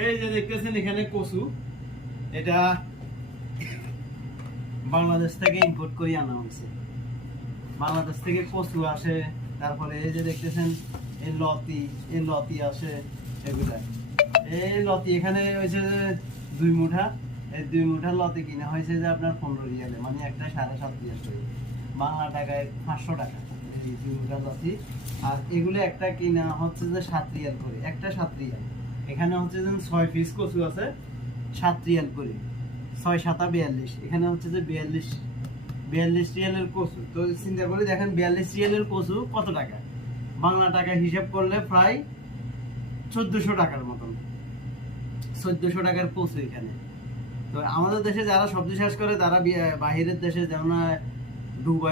এই যে দেখতেছেন এখানে কচু, এটা বাংলাদেশ থেকে ইম্পোর্ট করে আনা হয়েছে। বাংলাদেশ থেকে কচু আসে, তারপরে এই যে দেখতেছেন এই লতি আসে, এগুলা এই লতি এখানে হয়েছে যে 2 মুঠা। এই 2 মুঠা লতি কিনা হয়েছে যে আপনার 15 রিয়ালে, মানে একটা 7.5 রিয়াল করে, বাংলা টাকায় 500 টাকা এই 2 মুঠা লতি। আর এগুলো একটা কিনা হচ্ছে যে 7 রিয়াল করে, একটা 7 রিয়াল। এখানে হচ্ছে যে 6 পিস কচু আছে, 7 রিয়াল করে, 6 7 42, এখানে হচ্ছে যে 42 রিয়ালের কচু। তো চিন্তা করে দেখেন 42 রিয়ালের কচু কত টাকা, বাংলা টাকা হিসাব করলে প্রায় 1400 টাকার মতন, 1400 টাকার কচু এখানে। তো আমাদের দেশে যারা সবজি চাষ করে তারা বাহিরের দেশে, যেমন দুবাই